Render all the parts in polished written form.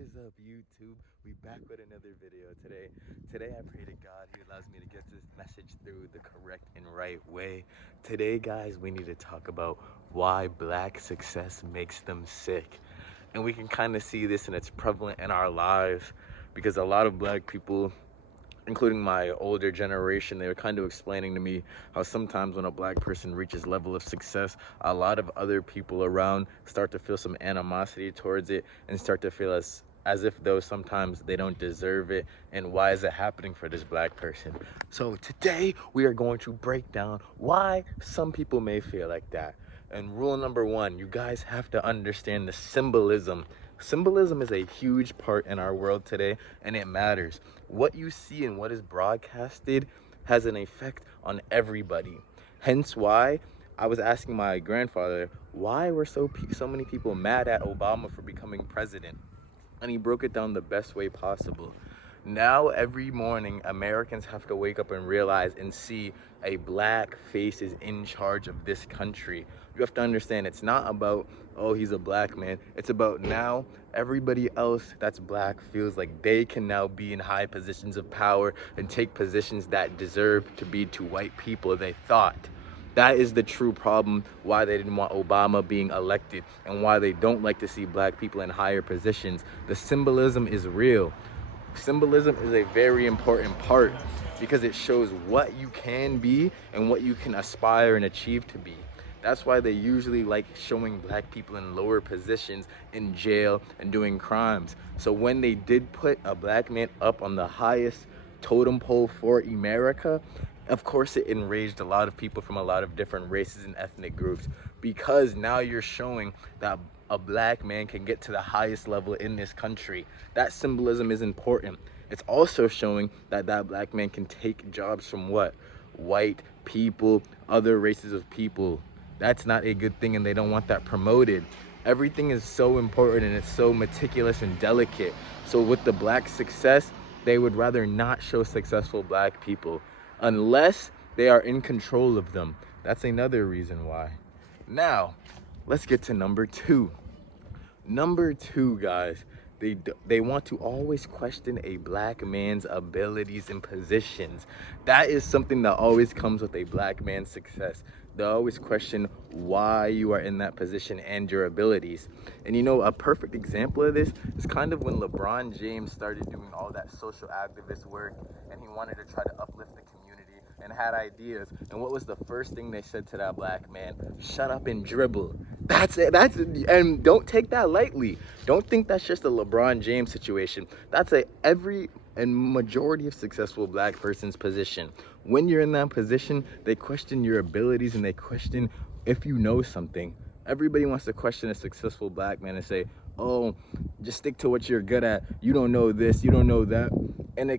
is up, YouTube? We back with another video today I pray to God he allows me to get this message through the correct and right way. Today, guys, we need to talk about why black success makes them sick. And we can kind of see this, and it's prevalent in our lives because a lot of black people, including my older generation, they were kind of explaining to me how sometimes when a black person reaches level of success, a lot of other people around start to feel some animosity towards it and start to feel as if though sometimes they don't deserve it. And why is it happening for this black person? So today we are going to break down why some people may feel like that. And rule number one, you guys have to understand the symbolism. Symbolism is a huge part in our world today, and it matters. What you see and what is broadcasted has an effect on everybody. Hence why I was asking my grandfather, why were so many people mad at Obama for becoming president? And he broke it down the best way possible. Now every morning Americans have to wake up and realize and see a black face is in charge of this country. You have to understand, it's not about, oh, he's a black man. It's about now everybody else that's black feels like they can now be in high positions of power and take positions that deserve to be to white people, they thought. That is the true problem, why they didn't want Obama being elected and why they don't like to see black people in higher positions. The symbolism is real. Symbolism is a very important part because it shows what you can be and what you can aspire and achieve to be. That's why they usually like showing black people in lower positions in jail and doing crimes. So when they did put a black man up on the highest totem pole for America, of course it enraged a lot of people from a lot of different races and ethnic groups, because now you're showing that a black man can get to the highest level in this country. That symbolism is important. It's also showing that that black man can take jobs from what? White people, other races of people. That's not a good thing, and they don't want that promoted. Everything is so important and it's so meticulous and delicate. So with the black success, they would rather not show successful black people unless they are in control of them. That's another reason why. Now, let's get to number two. Number two, guys, they want to always question a black man's abilities and positions. That is something that always comes with a black man's success. They always question why you are in that position and your abilities. And you know, a perfect example of this is kind of when LeBron James started doing all that social activist work and he wanted to try to uplift the community and had ideas. And what was the first thing they said to that black man? Shut up and dribble. That's it. And don't take that lightly. Don't think that's just a LeBron James situation. That's every and majority of successful black person's position. When you're in that position, they question your abilities and they question if you know something. Everybody wants to question a successful black man and say, oh, just stick to what you're good at. You don't know this, you don't know that. And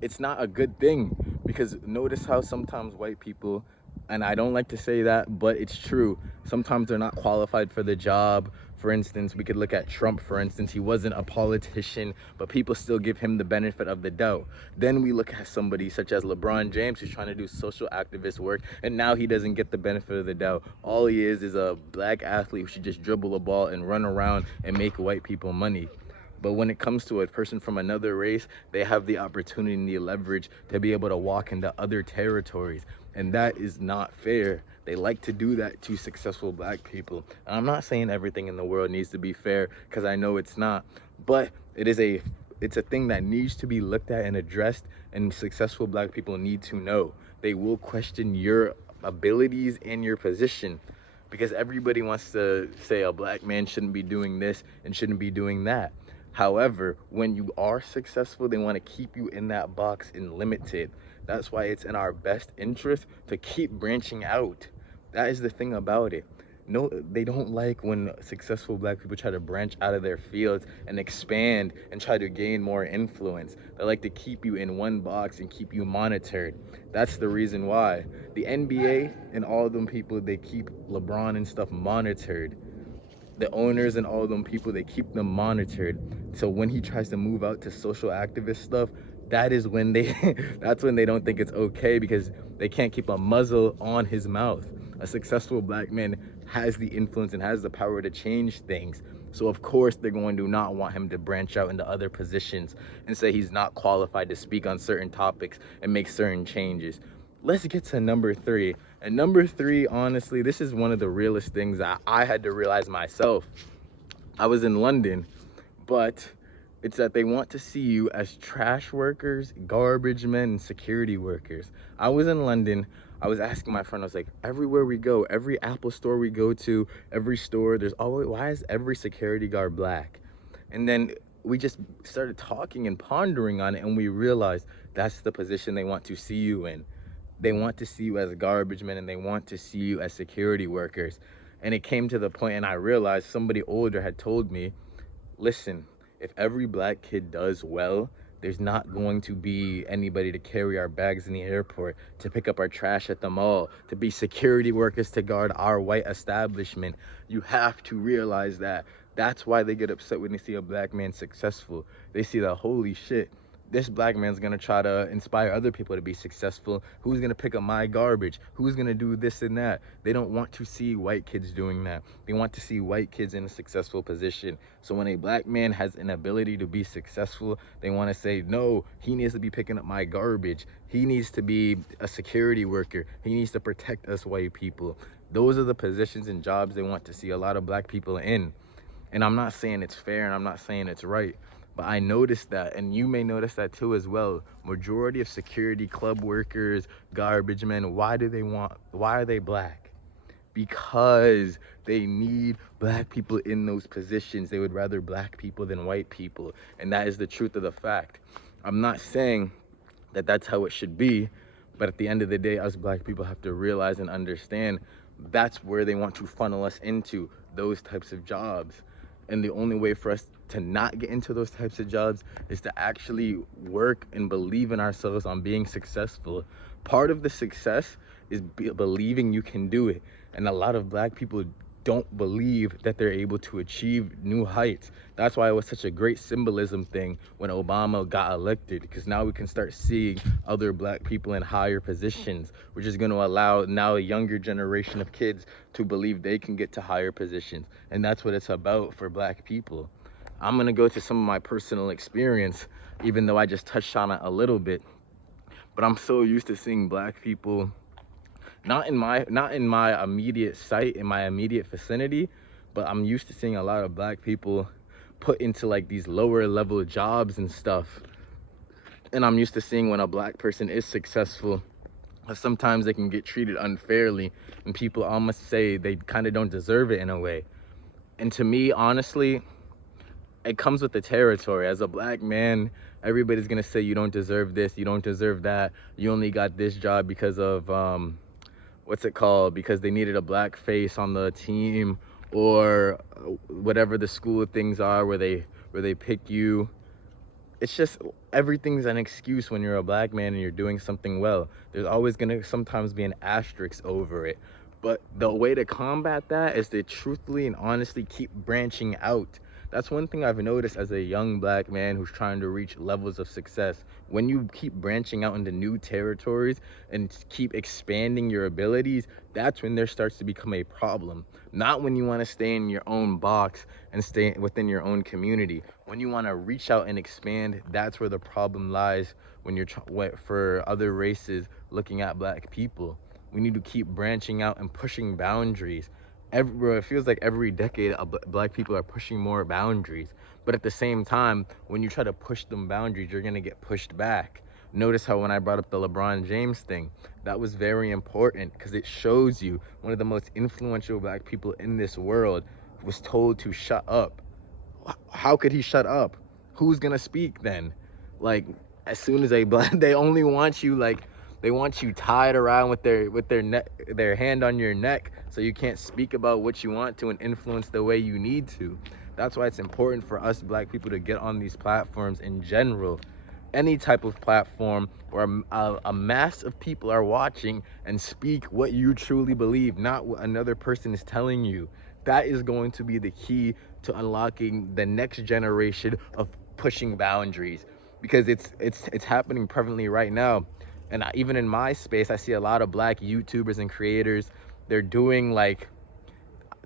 it's not a good thing, because notice how sometimes white people, and I don't like to say that, but it's true, sometimes they're not qualified for the job. For instance, we could look at Trump, for instance. He wasn't a politician, but people still give him the benefit of the doubt. Then we look at somebody such as LeBron James, who's trying to do social activist work, and now he doesn't get the benefit of the doubt. All he is a black athlete who should just dribble a ball and run around and make white people money. But when it comes to a person from another race, they have the opportunity and the leverage to be able to walk into other territories. And that is not fair. They like to do that to successful black people. And I'm not saying everything in the world needs to be fair, because I know it's not. But it's a thing that needs to be looked at and addressed, and successful black people need to know. They will question your abilities and your position, because everybody wants to say a black man shouldn't be doing this and shouldn't be doing that. However, when you are successful, they want to keep you in that box and limited. That's why it's in our best interest to keep branching out. That is the thing about it. No, they don't like when successful black people try to branch out of their fields and expand and try to gain more influence. They like to keep you in one box and keep you monitored. That's the reason why. The NBA and all of them people, they keep LeBron and stuff monitored. The owners and all of them people, they keep them monitored. So when he tries to move out to social activist stuff, that is when that's when they don't think it's okay, because they can't keep a muzzle on his mouth. A successful black man has the influence and has the power to change things. So of course they're going to not want him to branch out into other positions and say he's not qualified to speak on certain topics and make certain changes. Let's get to number 3. And number 3, honestly, this is one of the realest things that I had to realize myself. I was in London, but it's that they want to see you as trash workers, garbage men, and security workers. I was in London. I was asking my friend, I was like, everywhere we go, every Apple store we go to, every store, there's always, why is every security guard black? And then we just started talking and pondering on it, and we realized that's the position they want to see you in. They want to see you as garbage men, and they want to see you as security workers. And it came to the point, and I realized somebody older had told me, listen, if every black kid does well, there's not going to be anybody to carry our bags in the airport, to pick up our trash at the mall, to be security workers to guard our white establishment. You have to realize that. That's why they get upset when they see a black man successful. They see that, holy shit, this black man's gonna try to inspire other people to be successful. Who's gonna pick up my garbage? Who's gonna do this and that? They don't want to see white kids doing that. They want to see white kids in a successful position. So when a black man has an ability to be successful, they want to say, no, he needs to be picking up my garbage. He needs to be a security worker. He needs to protect us white people. Those are the positions and jobs they want to see a lot of black people in. And I'm not saying it's fair, and I'm not saying it's right, but I noticed that, and you may notice that too as well. Majority of security club workers, garbage men, why are they black? Because they need black people in those positions. They would rather black people than white people, and that is the truth of the fact. I'm not saying that that's how it should be, but at the end of the day, us black people have to realize and understand that's where they want to funnel us into, those types of jobs. And the only way for us to not get into those types of jobs is to actually work and believe in ourselves on being successful. Part of the success is believing you can do it. And a lot of black people don't believe that they're able to achieve new heights. That's why it was such a great symbolism thing when Obama got elected, because now we can start seeing other black people in higher positions, which is going to allow now a younger generation of kids to believe they can get to higher positions. And that's what it's about for black people. I'm going to go to some of my personal experience, even though I just touched on it a little bit, but I'm so used to seeing black people not in my immediate sight, in my immediate vicinity, but I'm used to seeing a lot of black people put into like these lower level jobs and stuff. And I'm used to seeing when a black person is successful, sometimes they can get treated unfairly, and people almost say they kind of don't deserve it in a way. And to me, honestly, it comes with the territory. As a black man, everybody's gonna say you don't deserve this, you don't deserve that, you only got this job because of what's it called, because they needed a black face on the team, or whatever the school things are where they pick you. It's just, everything's an excuse when you're a black man and you're doing something well. There's always gonna sometimes be an asterisk over it. But the way to combat that is to truthfully and honestly keep branching out. That's one thing I've noticed as a young black man who's trying to reach levels of success. When you keep branching out into new territories and keep expanding your abilities, that's when there starts to become a problem. Not when you want to stay in your own box and stay within your own community. When you want to reach out and expand, that's where the problem lies. When you're for other races looking at black people, we need to keep branching out and pushing boundaries. It feels like every decade black people are pushing more boundaries, but at the same time, when you try to push them boundaries, you're gonna get pushed back. Notice how when I brought up the LeBron James thing, that was very important, because it shows you one of the most influential black people in this world was told to shut up. How could he shut up? Who's gonna speak then? Like, as soon as they only want you, like, they want you tied around with their hand on your neck, so you can't speak about what you want to and influence the way you need to. That's why it's important for us black people to get on these platforms in general. Any type of platform where a mass of people are watching, and speak what you truly believe, not what another person is telling you. That is going to be the key to unlocking the next generation of pushing boundaries, because it's happening prevalently right now. And even in my space, I see a lot of black YouTubers and creators. They're doing like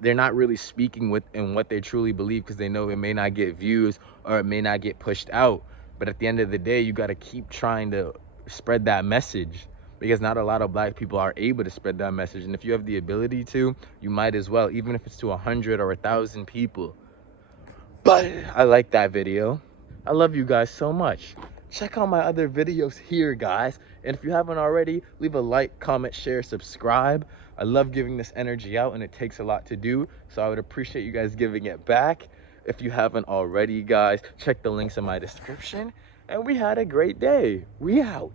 they're not really speaking with in what they truly believe, because they know it may not get views or it may not get pushed out. But at the end of the day, you got to keep trying to spread that message, because not a lot of black people are able to spread that message. And if you have the ability to, you might as well, even if it's to 100 or 1,000 people. But I like that video. I love you guys so much. Check out my other videos here, guys. And if you haven't already, leave a like, comment, share, subscribe. I love giving this energy out, and it takes a lot to do, so I would appreciate you guys giving it back. If you haven't already, guys, check the links in my description. And we had a great day. We out.